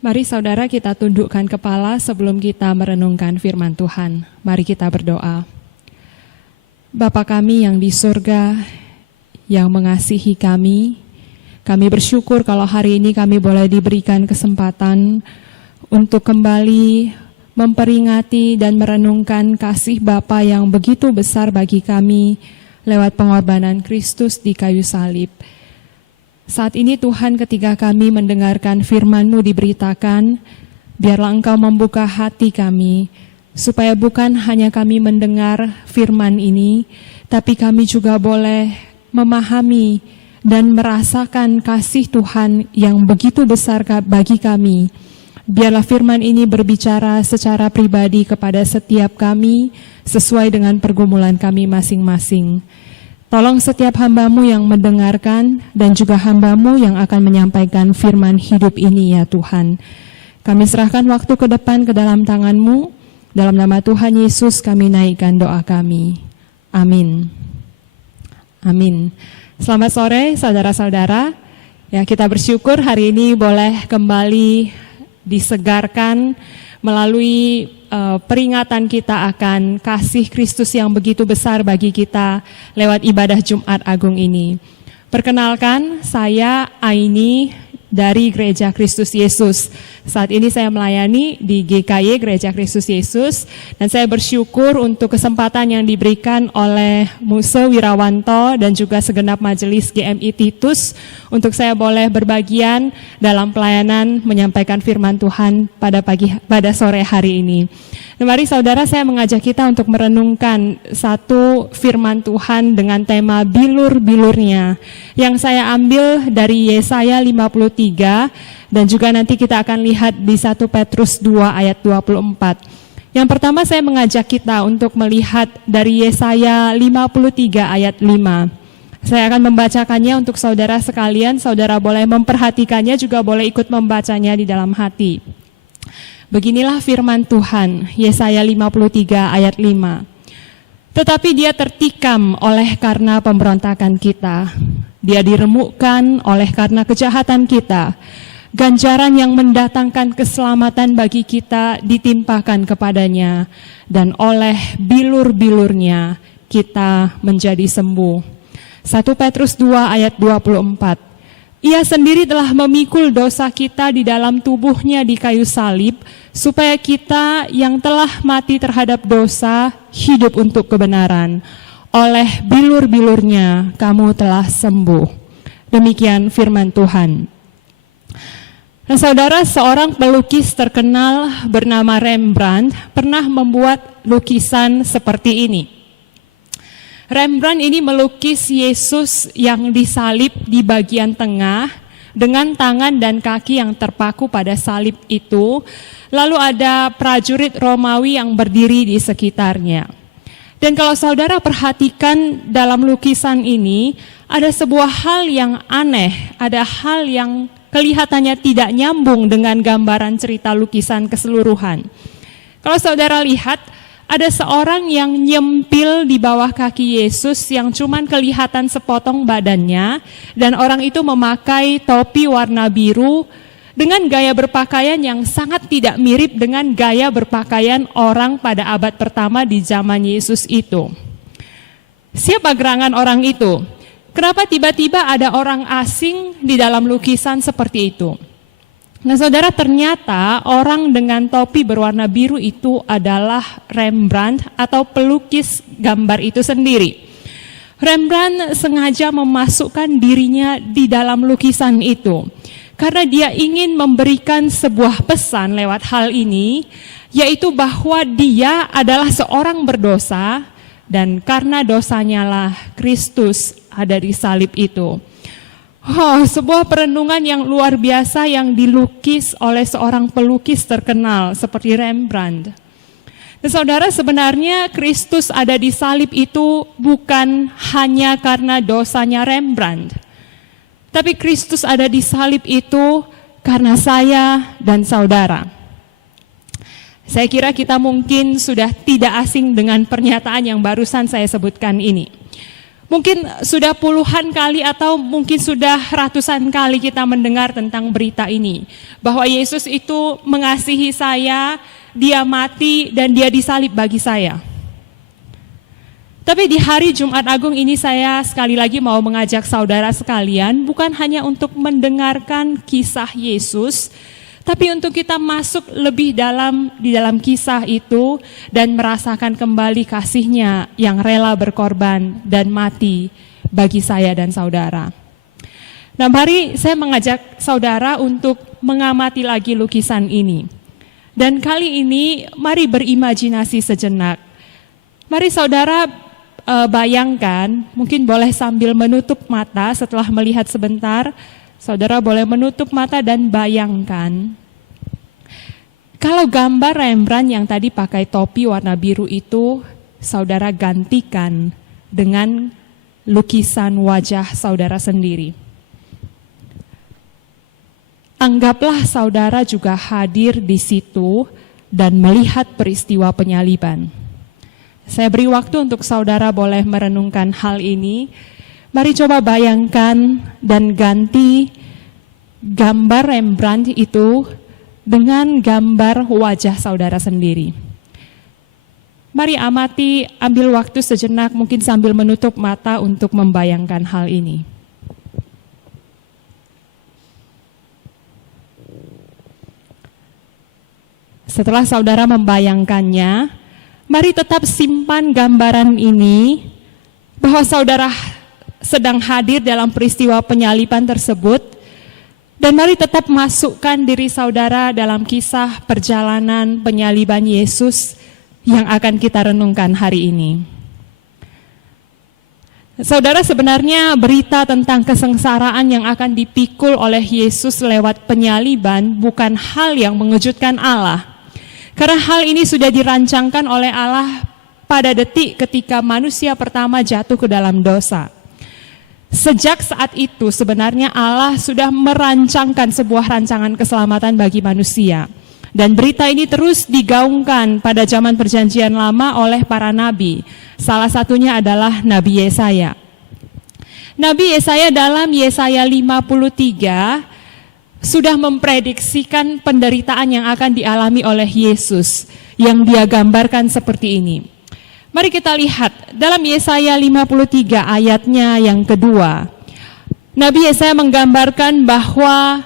Mari saudara kita tundukkan kepala sebelum kita merenungkan firman Tuhan. Mari kita berdoa. Bapa kami yang di surga, yang mengasihi kami bersyukur kalau hari ini kami boleh diberikan kesempatan untuk kembali memperingati dan merenungkan kasih Bapa yang begitu besar bagi kami lewat pengorbanan Kristus di kayu salib. Saat ini Tuhan, ketika kami mendengarkan firman-Mu diberitakan, biarlah Engkau membuka hati kami, supaya bukan hanya kami mendengar firman ini, tapi kami juga boleh memahami dan merasakan kasih Tuhan yang begitu besar bagi kami. Biarlah firman ini berbicara secara pribadi kepada setiap kami, sesuai dengan pergumulan kami masing-masing. Tolong setiap hamba-Mu yang mendengarkan dan juga hamba-Mu yang akan menyampaikan firman hidup ini ya Tuhan. Kami serahkan waktu ke depan ke dalam tangan-Mu. Dalam nama Tuhan Yesus kami naikkan doa kami. Amin. Amin. Selamat sore saudara-saudara. Ya, kita bersyukur hari ini boleh kembali disegarkan melalui peringatan kita akan kasih Kristus yang begitu besar bagi kita lewat ibadah Jumat Agung ini. Perkenalkan, saya Aini dari Gereja Kristus Yesus. Saat ini saya melayani di GKY Gereja Kristus Yesus, dan saya bersyukur untuk kesempatan yang diberikan oleh Muse Wirawanto dan juga segenap majelis GMI Titus untuk saya boleh berbagian dalam pelayanan menyampaikan firman Tuhan pada sore hari ini. Nah, mari saudara, saya mengajak kita untuk merenungkan satu firman Tuhan dengan tema bilur-bilurnya yang saya ambil dari Yesaya 53 dan juga nanti kita akan lihat di 1 Petrus 2 ayat 24. Yang pertama saya mengajak kita untuk melihat dari Yesaya 53 ayat 5. Saya akan membacakannya untuk saudara sekalian, saudara boleh memperhatikannya juga boleh ikut membacanya di dalam hati. Beginilah firman Tuhan, Yesaya 53 ayat 5. Tetapi dia tertikam oleh karena pemberontakan kita. Dia diremukkan oleh karena kejahatan kita. Ganjaran yang mendatangkan keselamatan bagi kita ditimpakan kepadanya. Dan oleh bilur-bilurnya kita menjadi sembuh. 1 Petrus 2 ayat 24. Ia sendiri telah memikul dosa kita di dalam tubuhnya di kayu salib, supaya kita yang telah mati terhadap dosa hidup untuk kebenaran. Oleh bilur-bilurnya kamu telah sembuh. Demikian firman Tuhan. Nah, saudara, seorang pelukis terkenal bernama Rembrandt pernah membuat lukisan seperti ini. Rembrandt ini melukis Yesus yang disalib di bagian tengah dengan tangan dan kaki yang terpaku pada salib itu. Lalu ada prajurit Romawi yang berdiri di sekitarnya. Dan kalau saudara perhatikan dalam lukisan ini, ada sebuah hal yang aneh, ada hal yang kelihatannya tidak nyambung dengan gambaran cerita lukisan keseluruhan. Kalau saudara lihat, ada seorang yang nyempil di bawah kaki Yesus yang cuman kelihatan sepotong badannya, dan orang itu memakai topi warna biru dengan gaya berpakaian yang sangat tidak mirip dengan gaya berpakaian orang pada abad pertama di zaman Yesus itu. Siapa gerangan orang itu? Kenapa tiba-tiba ada orang asing di dalam lukisan seperti itu? Nah saudara, ternyata orang dengan topi berwarna biru itu adalah Rembrandt atau pelukis gambar itu sendiri. Rembrandt sengaja memasukkan dirinya di dalam lukisan itu karena dia ingin memberikan sebuah pesan lewat hal ini, yaitu bahwa dia adalah seorang berdosa dan karena dosanya lah Kristus ada di salib itu. Oh, sebuah perenungan yang luar biasa yang dilukis oleh seorang pelukis terkenal seperti Rembrandt. Dan saudara, sebenarnya Kristus ada di salib itu bukan hanya karena dosanya Rembrandt. Tapi Kristus ada di salib itu karena saya dan saudara. Saya kira kita mungkin sudah tidak asing dengan pernyataan yang barusan saya sebutkan ini. Mungkin sudah puluhan kali atau mungkin sudah ratusan kali kita mendengar tentang berita ini. Bahwa Yesus itu mengasihi saya, dia mati dan dia disalib bagi saya. Tapi di hari Jumat Agung ini saya sekali lagi mau mengajak saudara sekalian bukan hanya untuk mendengarkan kisah Yesus, tapi untuk kita masuk lebih dalam di dalam kisah itu dan merasakan kembali kasih-Nya yang rela berkorban dan mati bagi saya dan saudara. Nah, mari saya mengajak saudara untuk mengamati lagi lukisan ini. Dan kali ini mari berimajinasi sejenak. Mari saudara bayangkan, mungkin boleh sambil menutup mata setelah melihat sebentar, saudara boleh menutup mata dan bayangkan. Kalau gambar Rembrandt yang tadi pakai topi warna biru itu, saudara gantikan dengan lukisan wajah saudara sendiri. Anggaplah saudara juga hadir di situ dan melihat peristiwa penyaliban. Saya beri waktu untuk saudara boleh merenungkan hal ini. Mari coba bayangkan dan ganti gambar Rembrandt itu dengan gambar wajah saudara sendiri. Mari amati, ambil waktu sejenak mungkin sambil menutup mata untuk membayangkan hal ini. Setelah saudara membayangkannya, mari tetap simpan gambaran ini bahwa saudara sedang hadir dalam peristiwa penyaliban tersebut. Dan mari tetap masukkan diri saudara dalam kisah perjalanan penyaliban Yesus yang akan kita renungkan hari ini. Saudara, sebenarnya berita tentang kesengsaraan yang akan dipikul oleh Yesus lewat penyaliban bukan hal yang mengejutkan Allah. Karena hal ini sudah dirancangkan oleh Allah pada detik ketika manusia pertama jatuh ke dalam dosa. Sejak saat itu sebenarnya Allah sudah merancangkan sebuah rancangan keselamatan bagi manusia. Dan berita ini terus digaungkan pada zaman perjanjian lama oleh para nabi. Salah satunya adalah Nabi Yesaya. Nabi Yesaya dalam Yesaya 53 sudah memprediksikan penderitaan yang akan dialami oleh Yesus yang dia gambarkan seperti ini. Mari kita lihat dalam Yesaya 53 ayatnya yang kedua. Nabi Yesaya menggambarkan bahwa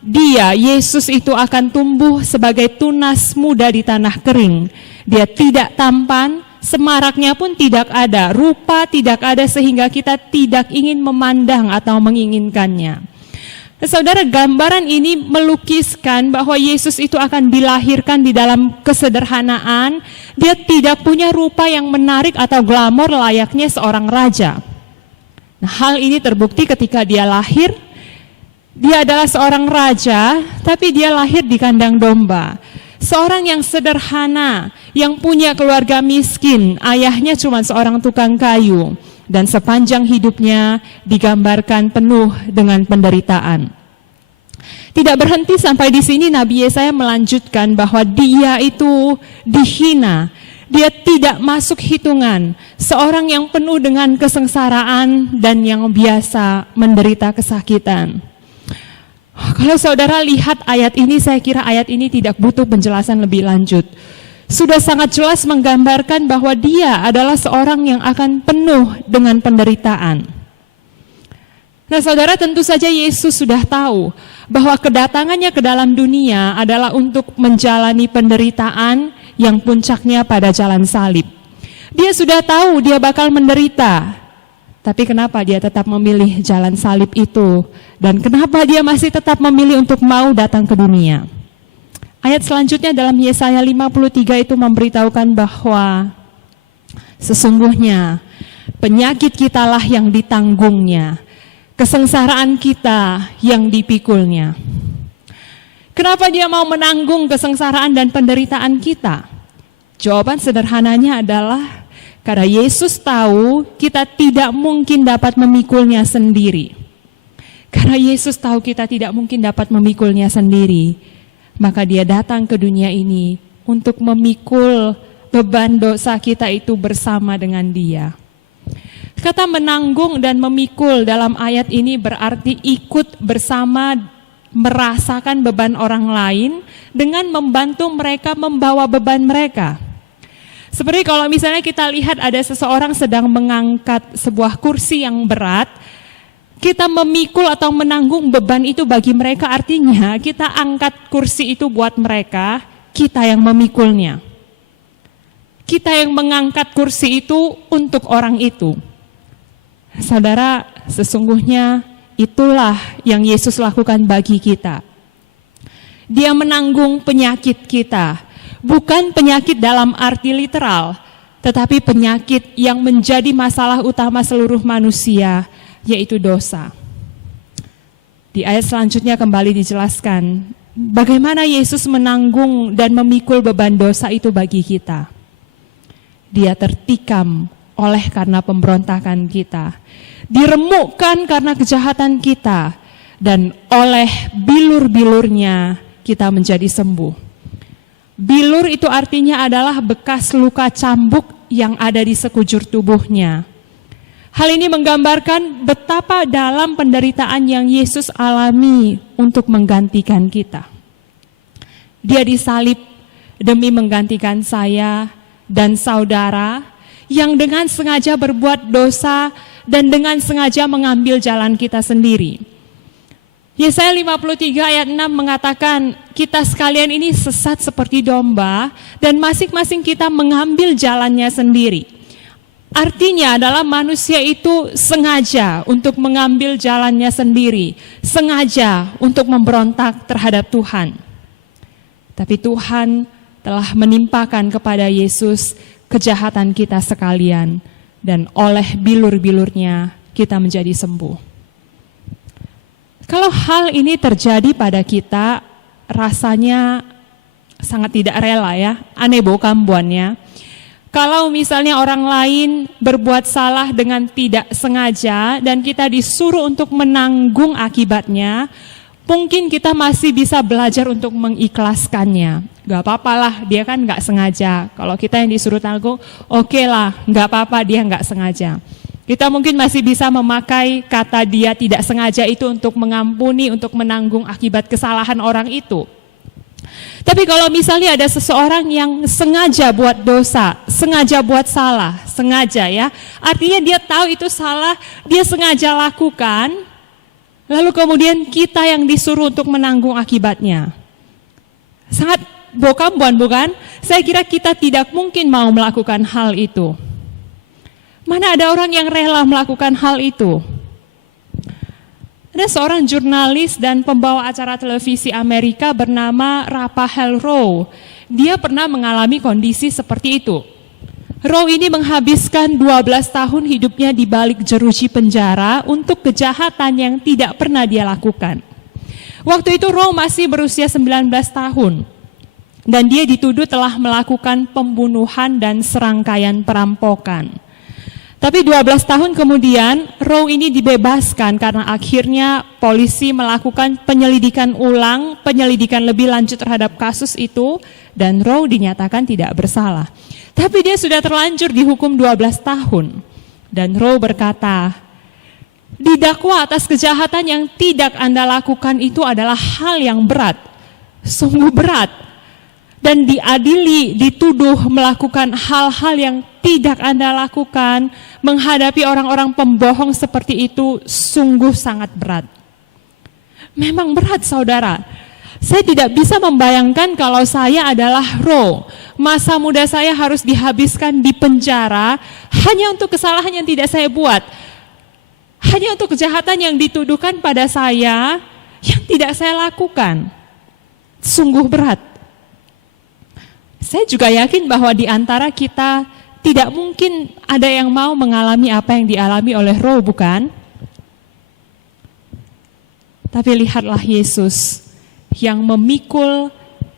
dia, Yesus itu akan tumbuh sebagai tunas muda di tanah kering. Dia tidak tampan, semaraknya pun tidak ada, rupa tidak ada sehingga kita tidak ingin memandang atau menginginkannya. Saudara, gambaran ini melukiskan bahwa Yesus itu akan dilahirkan di dalam kesederhanaan. Dia tidak punya rupa yang menarik atau glamor layaknya seorang raja. Nah, hal ini terbukti ketika dia lahir. Dia adalah seorang raja, tapi dia lahir di kandang domba. Seorang yang sederhana, yang punya keluarga miskin, ayahnya cuma seorang tukang kayu. Dan sepanjang hidupnya digambarkan penuh dengan penderitaan. Tidak berhenti sampai di sini, Nabi Yesaya melanjutkan bahwa dia itu dihina. Dia tidak masuk hitungan. Seorang yang penuh dengan kesengsaraan dan yang biasa menderita kesakitan. Kalau saudara lihat ayat ini, saya kira ayat ini tidak butuh penjelasan lebih lanjut. Sudah sangat jelas menggambarkan bahwa dia adalah seorang yang akan penuh dengan penderitaan. Nah, saudara, tentu saja Yesus sudah tahu bahwa kedatangannya ke dalam dunia adalah untuk menjalani penderitaan yang puncaknya pada jalan salib. Dia sudah tahu dia bakal menderita, tapi kenapa dia tetap memilih jalan salib itu? Dan kenapa dia masih tetap memilih untuk mau datang ke dunia? Ayat selanjutnya dalam Yesaya 53 itu memberitahukan bahwa sesungguhnya penyakit kitalah yang ditanggungnya, kesengsaraan kita yang dipikulnya. Kenapa dia mau menanggung kesengsaraan dan penderitaan kita? Jawaban sederhananya adalah karena Yesus tahu kita tidak mungkin dapat memikulnya sendiri. Karena Yesus tahu kita tidak mungkin dapat memikulnya sendiri, maka dia datang ke dunia ini untuk memikul beban dosa kita itu bersama dengan dia. Kata menanggung dan memikul dalam ayat ini berarti ikut bersama merasakan beban orang lain dengan membantu mereka membawa beban mereka. Seperti kalau misalnya kita lihat ada seseorang sedang mengangkat sebuah kursi yang berat, kita memikul atau menanggung beban itu bagi mereka, artinya kita angkat kursi itu buat mereka, kita yang memikulnya. Kita yang mengangkat kursi itu untuk orang itu. Saudara, sesungguhnya itulah yang Yesus lakukan bagi kita. Dia menanggung penyakit kita. Bukan penyakit dalam arti literal, tetapi penyakit yang menjadi masalah utama seluruh manusia, yaitu dosa. Di ayat selanjutnya kembali dijelaskan bagaimana Yesus menanggung dan memikul beban dosa itu bagi kita. Dia tertikam oleh karena pemberontakan kita, diremukkan karena kejahatan kita, dan oleh bilur-bilurnya kita menjadi sembuh. Bilur itu artinya adalah bekas luka cambuk yang ada di sekujur tubuhnya. Hal ini menggambarkan betapa dalam penderitaan yang Yesus alami untuk menggantikan kita. Dia disalib demi menggantikan saya dan saudara yang dengan sengaja berbuat dosa dan dengan sengaja mengambil jalan kita sendiri. Yesaya 53 ayat 6 mengatakan kita sekalian ini sesat seperti domba dan masing-masing kita mengambil jalannya sendiri. Artinya adalah manusia itu sengaja untuk mengambil jalannya sendiri, sengaja untuk memberontak terhadap Tuhan. Tapi Tuhan telah menimpakan kepada Yesus kejahatan kita sekalian, dan oleh bilur-bilurnya kita menjadi sembuh. Kalau hal ini terjadi pada kita, rasanya sangat tidak rela ya, aneh bukan buannya. Kalau misalnya orang lain berbuat salah dengan tidak sengaja dan kita disuruh untuk menanggung akibatnya, mungkin kita masih bisa belajar untuk mengikhlaskannya. Gak apa-apa lah, dia kan gak sengaja. Kalau kita yang disuruh tanggung, oke lah, gak apa-apa dia gak sengaja. Kita mungkin masih bisa memakai kata dia tidak sengaja itu untuk mengampuni, untuk menanggung akibat kesalahan orang itu. Tapi kalau misalnya ada seseorang yang sengaja buat dosa, sengaja buat salah, sengaja ya, artinya dia tahu itu salah, dia sengaja lakukan, lalu kemudian kita yang disuruh untuk menanggung akibatnya. Sangat bokambuan bukan? Saya kira kita tidak mungkin mau melakukan hal itu. Mana ada orang yang rela melakukan hal itu? Ada seorang jurnalis dan pembawa acara televisi Amerika bernama Raphael Rowe. Dia pernah mengalami kondisi seperti itu. Rowe ini menghabiskan 12 tahun hidupnya di balik jeruji penjara untuk kejahatan yang tidak pernah dia lakukan. Waktu itu Rowe masih berusia 19 tahun. Dan dia dituduh telah melakukan pembunuhan dan serangkaian perampokan. Tapi 12 tahun kemudian, Rowe ini dibebaskan karena akhirnya polisi melakukan penyelidikan ulang, penyelidikan lebih lanjut terhadap kasus itu, dan Rowe dinyatakan tidak bersalah. Tapi dia sudah terlanjur dihukum 12 tahun. Dan Rowe berkata, didakwa atas kejahatan yang tidak Anda lakukan itu adalah hal yang berat, sungguh berat. Dan diadili, dituduh melakukan hal-hal yang tidak Anda lakukan, menghadapi orang-orang pembohong seperti itu sungguh sangat berat. Memang berat saudara. Saya tidak bisa membayangkan kalau saya adalah Rowe. Masa muda saya harus dihabiskan di penjara hanya untuk kesalahan yang tidak saya buat. Hanya untuk kejahatan yang dituduhkan pada saya yang tidak saya lakukan. Sungguh berat. Saya juga yakin bahwa di antara kita tidak mungkin ada yang mau mengalami apa yang dialami oleh Rowe, bukan? Tapi lihatlah Yesus yang memikul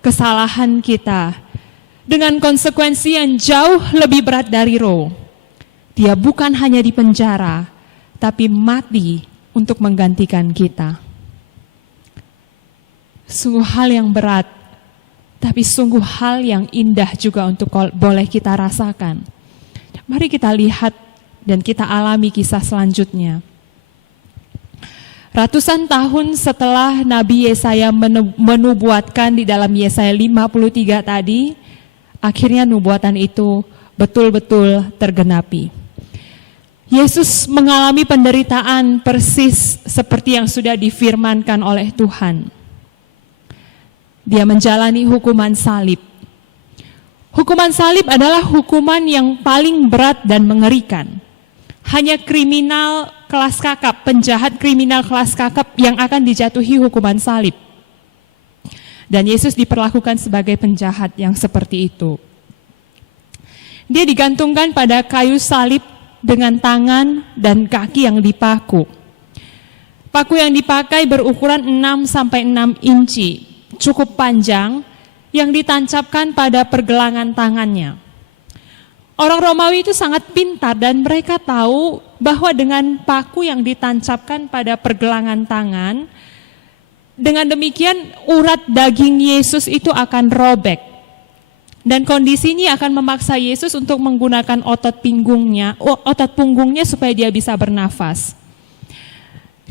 kesalahan kita dengan konsekuensi yang jauh lebih berat dari Rowe. Dia bukan hanya di penjara, tapi mati untuk menggantikan kita. Sungguh hal yang berat, tapi sungguh hal yang indah juga untuk boleh kita rasakan. Mari kita lihat dan kita alami kisah selanjutnya. Ratusan tahun setelah Nabi Yesaya menubuatkan di dalam Yesaya 53 tadi, akhirnya nubuatan itu betul-betul tergenapi. Yesus mengalami penderitaan persis seperti yang sudah difirmankan oleh Tuhan. Dia menjalani hukuman salib. Hukuman salib adalah hukuman yang paling berat dan mengerikan. Hanya kriminal kelas kakap, penjahat kriminal kelas kakap yang akan dijatuhi hukuman salib. Dan Yesus diperlakukan sebagai penjahat yang seperti itu. Dia digantungkan pada kayu salib dengan tangan dan kaki yang dipaku. Paku yang dipakai berukuran 6-6 inci, cukup panjang, yang ditancapkan pada pergelangan tangannya. Orang Romawi itu sangat pintar dan mereka tahu bahwa dengan paku yang ditancapkan pada pergelangan tangan, dengan demikian urat daging Yesus itu akan robek. Dan kondisi ini akan memaksa Yesus untuk menggunakan otot punggungnya supaya dia bisa bernafas.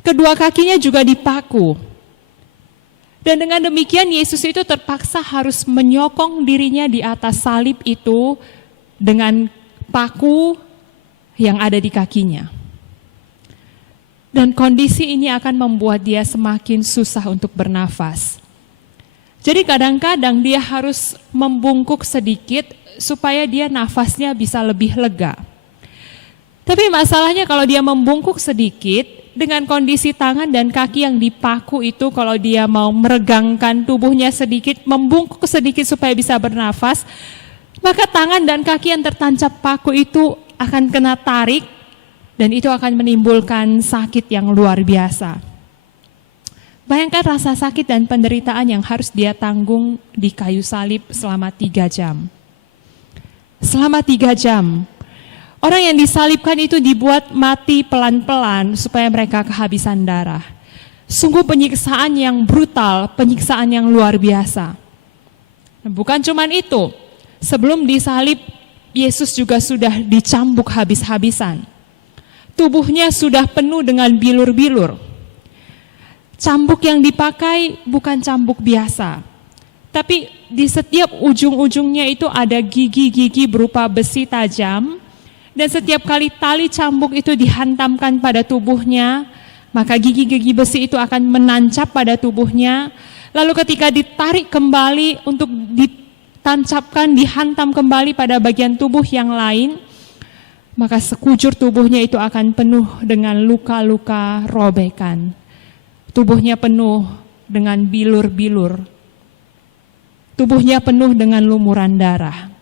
Kedua kakinya juga dipaku. Dan dengan demikian Yesus itu terpaksa harus menyokong dirinya di atas salib itu dengan paku yang ada di kakinya. Dan kondisi ini akan membuat dia semakin susah untuk bernafas. Jadi kadang-kadang dia harus membungkuk sedikit supaya dia nafasnya bisa lebih lega. Tapi masalahnya kalau dia membungkuk sedikit, dengan kondisi tangan dan kaki yang dipaku itu, kalau dia mau meregangkan tubuhnya sedikit, membungkuk sedikit supaya bisa bernafas, maka tangan dan kaki yang tertancap paku itu akan kena tarik dan itu akan menimbulkan sakit yang luar biasa. Bayangkan rasa sakit dan penderitaan yang harus dia tanggung di kayu salib selama 3 jam. Selama 3 jam. Orang yang disalibkan itu dibuat mati pelan-pelan supaya mereka kehabisan darah. Sungguh penyiksaan yang brutal, penyiksaan yang luar biasa. Bukan cuma itu, sebelum disalib, Yesus juga sudah dicambuk habis-habisan. Tubuhnya sudah penuh dengan bilur-bilur. Cambuk yang dipakai bukan cambuk biasa, tapi di setiap ujung-ujungnya itu ada gigi-gigi berupa besi tajam. Dan setiap kali tali cambuk itu dihantamkan pada tubuhnya, maka gigi-gigi besi itu akan menancap pada tubuhnya. Lalu ketika ditarik kembali untuk ditancapkan, dihantam kembali pada bagian tubuh yang lain, maka sekujur tubuhnya itu akan penuh dengan luka-luka robekan. Tubuhnya penuh dengan bilur-bilur. Tubuhnya penuh dengan lumuran darah.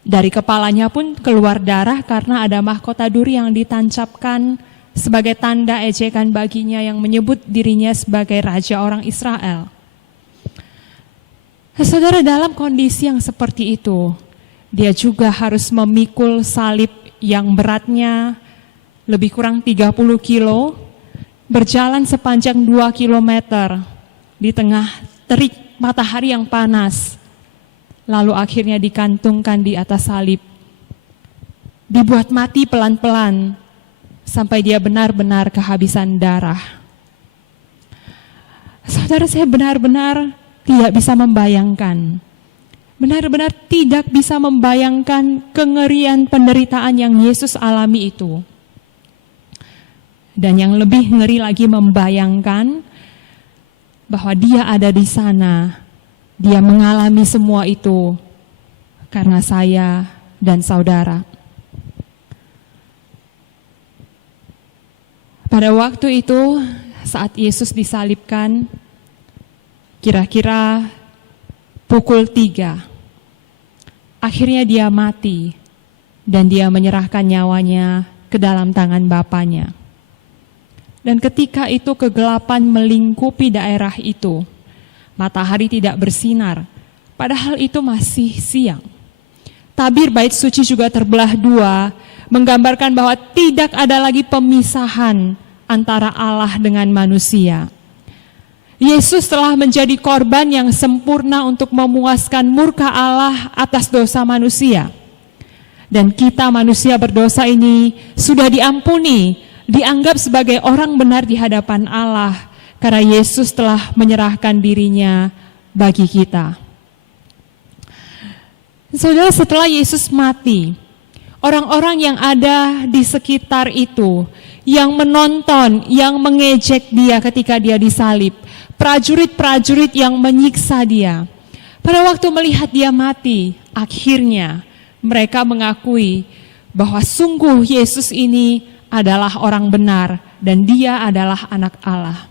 Dari kepalanya pun keluar darah karena ada mahkota duri yang ditancapkan sebagai tanda ejekan baginya yang menyebut dirinya sebagai raja orang Israel. Saudara, dalam kondisi yang seperti itu, dia juga harus memikul salib yang beratnya lebih kurang 30 kilo, berjalan sepanjang 2 kilometer di tengah terik matahari yang panas. Lalu akhirnya dikantungkan di atas salib. Dibuat mati pelan-pelan sampai dia benar-benar kehabisan darah. Saudara, saya benar-benar tidak bisa membayangkan. Benar-benar tidak bisa membayangkan kengerian penderitaan yang Yesus alami itu. Dan yang lebih ngeri lagi membayangkan bahwa dia ada di sana. Dia mengalami semua itu karena saya dan saudara. Pada waktu itu, saat Yesus disalibkan, kira-kira pukul 3, akhirnya dia mati dan dia menyerahkan nyawanya ke dalam tangan Bapanya. Dan ketika itu kegelapan melingkupi daerah itu, matahari tidak bersinar, padahal itu masih siang. Tabir bait suci juga terbelah 2, menggambarkan bahwa tidak ada lagi pemisahan antara Allah dengan manusia. Yesus telah menjadi korban yang sempurna untuk memuaskan murka Allah atas dosa manusia. Dan kita manusia berdosa ini sudah diampuni, dianggap sebagai orang benar di hadapan Allah, karena Yesus telah menyerahkan dirinya bagi kita. Saudara, setelah Yesus mati, orang-orang yang ada di sekitar itu, yang menonton, yang mengejek dia ketika dia disalib, prajurit-prajurit yang menyiksa dia, pada waktu melihat dia mati, akhirnya mereka mengakui bahwa sungguh Yesus ini adalah orang benar dan dia adalah anak Allah.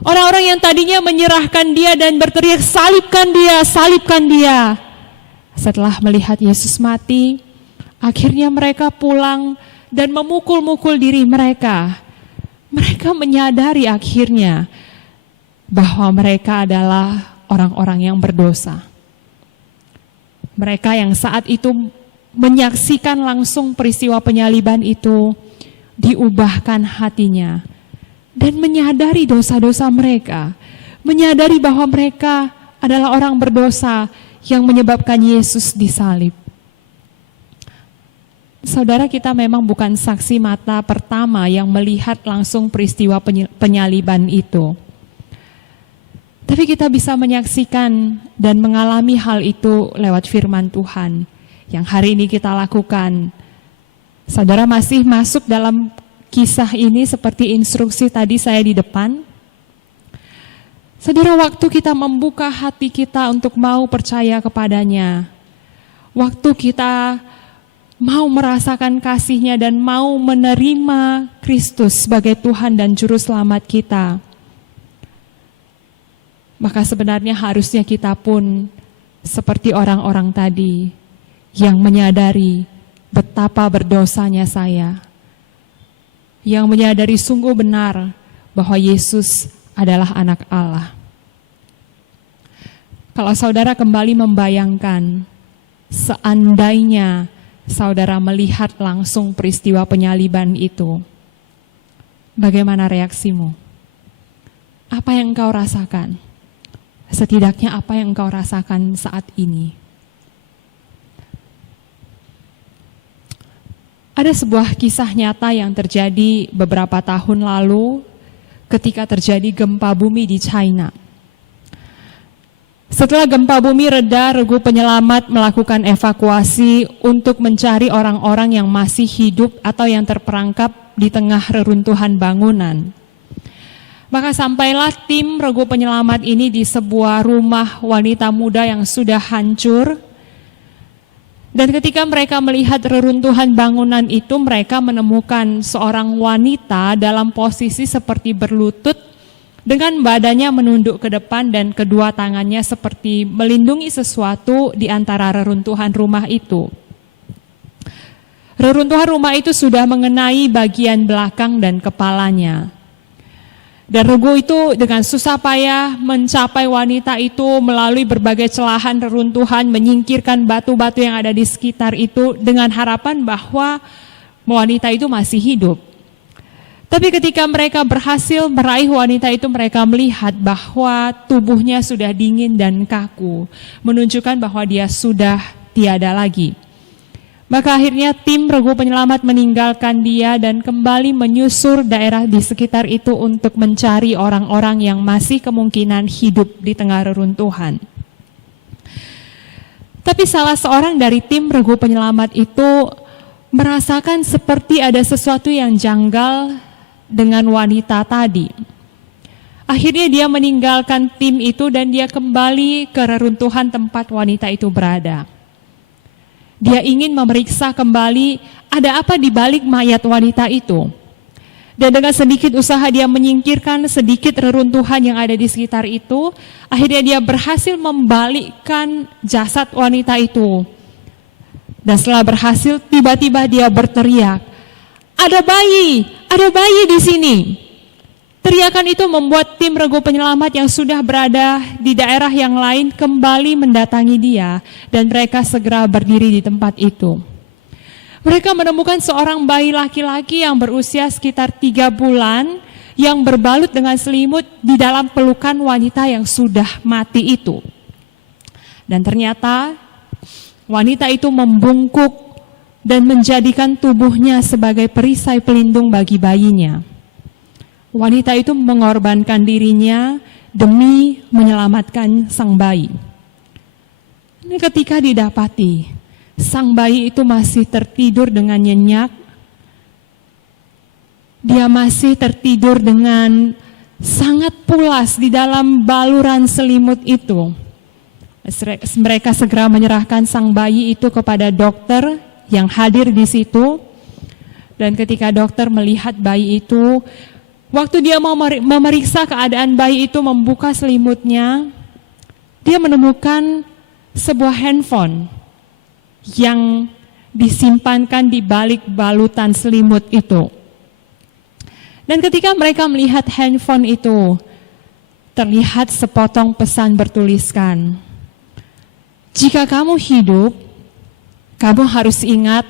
Orang-orang yang tadinya menyerahkan dia dan berteriak, salibkan dia, salibkan dia. Setelah melihat Yesus mati, akhirnya mereka pulang dan memukul-mukul diri mereka. Mereka menyadari akhirnya bahwa mereka adalah orang-orang yang berdosa. Mereka yang saat itu menyaksikan langsung peristiwa penyaliban itu, diubahkan hatinya dan menyadari dosa-dosa mereka, menyadari bahwa mereka adalah orang berdosa yang menyebabkan Yesus disalib. Saudara, kita memang bukan saksi mata pertama yang melihat langsung peristiwa penyaliban itu. Tapi kita bisa menyaksikan dan mengalami hal itu lewat firman Tuhan yang hari ini kita lakukan. Saudara masih masuk dalam kisah ini seperti instruksi tadi saya di depan. Saudara, waktu kita membuka hati kita untuk mau percaya kepadanya, waktu kita mau merasakan kasih-Nya dan mau menerima Kristus sebagai Tuhan dan Juru Selamat kita, maka sebenarnya harusnya kita pun seperti orang-orang tadi yang menyadari betapa berdosanya saya, yang menyadari sungguh benar bahwa Yesus adalah anak Allah. Kalau saudara kembali membayangkan, seandainya saudara melihat langsung peristiwa penyaliban itu, bagaimana reaksimu? Apa yang engkau rasakan? Setidaknya apa yang engkau rasakan saat ini? Ada sebuah kisah nyata yang terjadi beberapa tahun lalu ketika terjadi gempa bumi di China. Setelah gempa bumi reda, regu penyelamat melakukan evakuasi untuk mencari orang-orang yang masih hidup atau yang terperangkap di tengah reruntuhan bangunan. Maka sampailah tim regu penyelamat ini di sebuah rumah wanita muda yang sudah hancur. Dan ketika mereka melihat reruntuhan bangunan itu, mereka menemukan seorang wanita dalam posisi seperti berlutut, dengan badannya menunduk ke depan dan kedua tangannya seperti melindungi sesuatu di antara reruntuhan rumah itu. Reruntuhan rumah itu sudah mengenai bagian belakang dan kepalanya. Dan regu itu dengan susah payah mencapai wanita itu melalui berbagai celahan reruntuhan, menyingkirkan batu-batu yang ada di sekitar itu dengan harapan bahwa wanita itu masih hidup. Tapi ketika mereka berhasil meraih wanita itu, mereka melihat bahwa tubuhnya sudah dingin dan kaku, menunjukkan bahwa dia sudah tiada lagi. Maka akhirnya tim regu penyelamat meninggalkan dia dan kembali menyusur daerah di sekitar itu untuk mencari orang-orang yang masih kemungkinan hidup di tengah reruntuhan. Tapi salah seorang dari tim regu penyelamat itu merasakan seperti ada sesuatu yang janggal dengan wanita tadi. Akhirnya dia meninggalkan tim itu dan dia kembali ke reruntuhan tempat wanita itu berada. Dia ingin memeriksa kembali ada apa di balik mayat wanita itu. Dan dengan sedikit usaha dia menyingkirkan sedikit reruntuhan yang ada di sekitar itu, akhirnya dia berhasil membalikkan jasad wanita itu. Dan setelah berhasil, tiba-tiba dia berteriak, ada bayi di sini. Teriakan itu membuat tim regu penyelamat yang sudah berada di daerah yang lain kembali mendatangi dia dan mereka segera berdiri di tempat itu. Mereka menemukan seorang bayi laki-laki yang berusia sekitar 3 bulan yang berbalut dengan selimut di dalam pelukan wanita yang sudah mati itu. Dan ternyata wanita itu membungkuk dan menjadikan tubuhnya sebagai perisai pelindung bagi bayinya. Wanita itu mengorbankan dirinya demi menyelamatkan sang bayi. Ini ketika didapati, sang bayi itu masih tertidur dengan nyenyak. Dia masih tertidur dengan sangat pulas di dalam baluran selimut itu. Mereka segera menyerahkan sang bayi itu kepada dokter yang hadir di situ. Dan ketika dokter melihat bayi itu, waktu dia mau memeriksa keadaan bayi itu, membuka selimutnya, dia menemukan sebuah handphone yang disimpankan di balik balutan selimut itu. Dan ketika mereka melihat handphone itu, terlihat sepotong pesan bertuliskan, "Jika kamu hidup, kamu harus ingat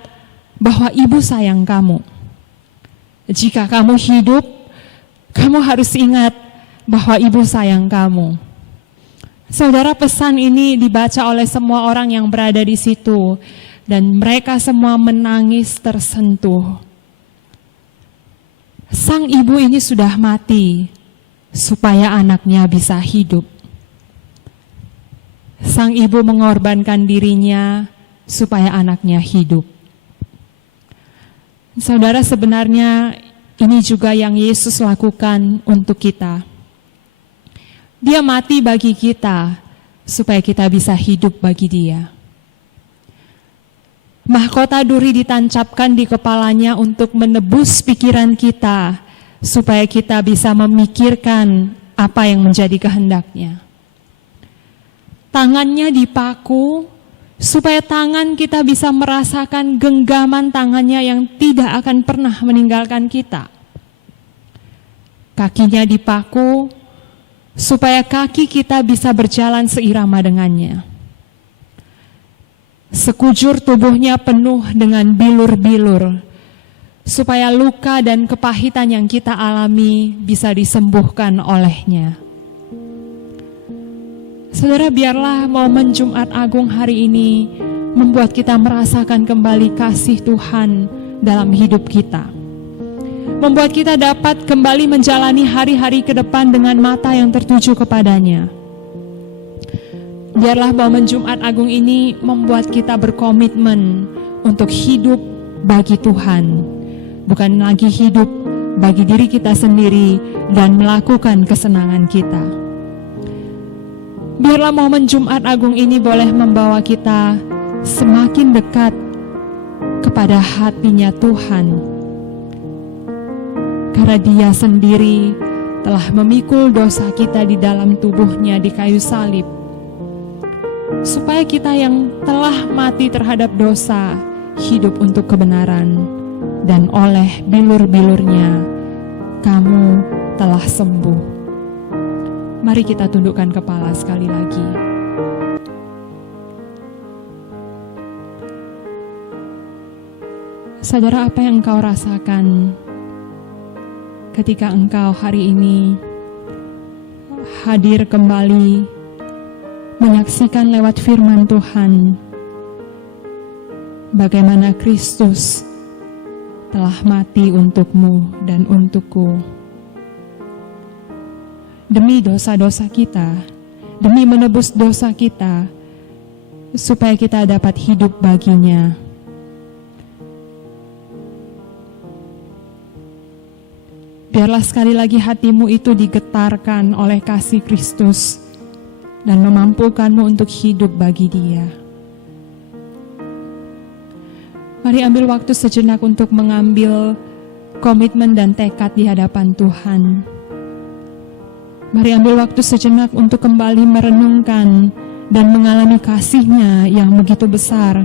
bahwa ibu sayang kamu. Jika kamu hidup, kamu harus ingat bahwa ibu sayang kamu." Saudara, pesan ini dibaca oleh semua orang yang berada di situ, dan mereka semua menangis tersentuh. Sang ibu ini sudah mati supaya anaknya bisa hidup. Sang ibu mengorbankan dirinya supaya anaknya hidup. Saudara, sebenarnya ini juga yang Yesus lakukan untuk kita. Dia mati bagi kita supaya kita bisa hidup bagi Dia. Mahkota duri ditancapkan di kepalanya untuk menebus pikiran kita, supaya kita bisa memikirkan apa yang menjadi kehendaknya. Tangannya dipaku, supaya tangan kita bisa merasakan genggaman tangannya yang tidak akan pernah meninggalkan kita. Kakinya dipaku, supaya kaki kita bisa berjalan seirama dengannya. Sekujur tubuhnya penuh dengan bilur-bilur, supaya luka dan kepahitan yang kita alami bisa disembuhkan olehnya. Saudara, biarlah momen Jumat Agung hari ini membuat kita merasakan kembali kasih Tuhan dalam hidup kita. Membuat kita dapat kembali menjalani hari-hari ke depan dengan mata yang tertuju kepadanya. Biarlah momen Jumat Agung ini membuat kita berkomitmen untuk hidup bagi Tuhan, bukan lagi hidup bagi diri kita sendiri dan melakukan kesenangan kita. Biarlah momen Jumat Agung ini boleh membawa kita semakin dekat kepada hatinya Tuhan, karena Dia sendiri telah memikul dosa kita di dalam tubuhnya di kayu salib, supaya kita yang telah mati terhadap dosa hidup untuk kebenaran, dan oleh bilur-bilurnya kamu telah sembuh. Mari kita tundukkan kepala sekali lagi. Saudara, apa yang engkau rasakan ketika engkau hari ini hadir kembali menyaksikan lewat firman Tuhan bagaimana Kristus telah mati untukmu dan untukku, demi dosa-dosa kita, demi menebus dosa kita, supaya kita dapat hidup baginya. Biarlah sekali lagi hatimu itu digetarkan oleh kasih Kristus dan memampukanmu untuk hidup bagi Dia. Mari ambil waktu sejenak untuk mengambil komitmen dan tekad di hadapan Tuhan. Mari ambil waktu sejenak untuk kembali merenungkan dan mengalami kasih-Nya yang begitu besar,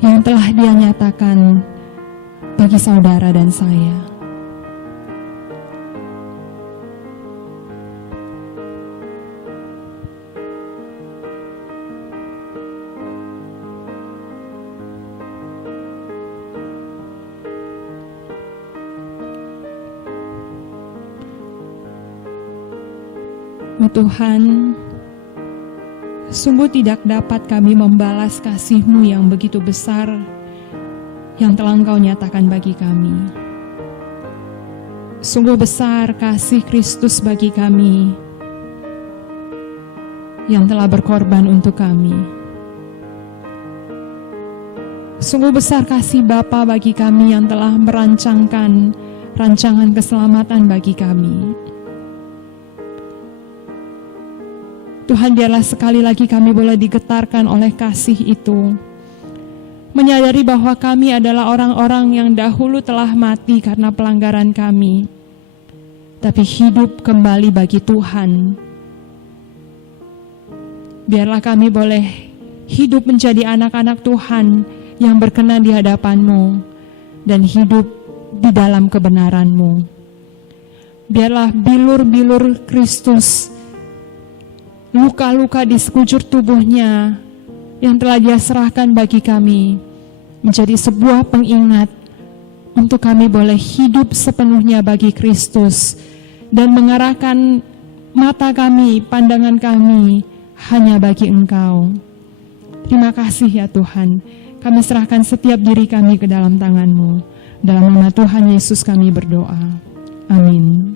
yang telah Dia nyatakan bagi saudara dan saya. Oh Tuhan, sungguh tidak dapat kami membalas kasih-Mu yang begitu besar yang telah Engkau nyatakan bagi kami. Sungguh besar kasih Kristus bagi kami yang telah berkorban untuk kami. Sungguh besar kasih Bapa bagi kami yang telah merancangkan rancangan keselamatan bagi kami. Tuhan, biarlah sekali lagi kami boleh digetarkan oleh kasih itu. Menyadari bahwa kami adalah orang-orang yang dahulu telah mati karena pelanggaran kami, tapi hidup kembali bagi Tuhan. Biarlah kami boleh hidup menjadi anak-anak Tuhan yang berkenan di hadapan-Mu dan hidup di dalam kebenaran-Mu. Biarlah bilur-bilur Kristus, luka-luka di sekujur tubuhnya yang telah Dia serahkan bagi kami, menjadi sebuah pengingat untuk kami boleh hidup sepenuhnya bagi Kristus dan mengarahkan mata kami, pandangan kami hanya bagi Engkau. Terima kasih ya Tuhan, kami serahkan setiap diri kami ke dalam tangan-Mu. Dalam nama Tuhan Yesus kami berdoa. Amin.